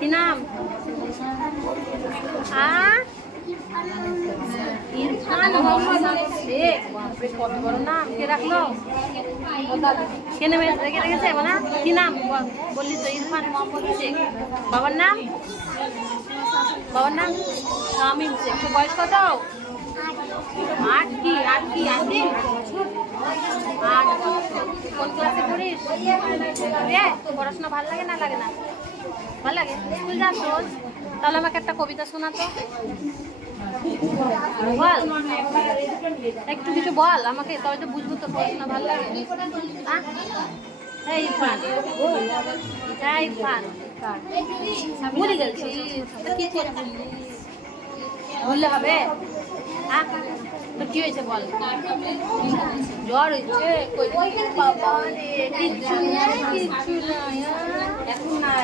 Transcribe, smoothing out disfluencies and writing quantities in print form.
কি নাম? ইরফান মোহাম্মদ শেখ। বাপরে কত বড় নাম! কে রাখলো? কে নামে রেখে রেখেছে? মানে কি নাম বললি তো? ইরফান মোহাম্মদ শেখ। বাবার নাম? বাবার নাম শামিম শেখ। তো বয়স কত? আট কি আট কি আট দিন? আট বছর। কোন ক্লাসে পড়িস? পড়াশোনা ভালো লাগে না লাগে না? ভালো লাগে। স্কুল যাস রোজ? তাহলে আমাকে একটা কবিতা শোনা তো। বল, একটু কিছু বল আমাকে, তবে তো বুঝবো তো পড়াশোনা ভালো লাগে। এই ইরফান, এই ইরফান, ভুলে গেছিস? কি বললে হবে? হ্যাঁ, তো কি হয়েছে বল? জ্বর হয়েছে? বাবা রে, কিচ্ছু নাই, কিচ্ছু নাই এখন না।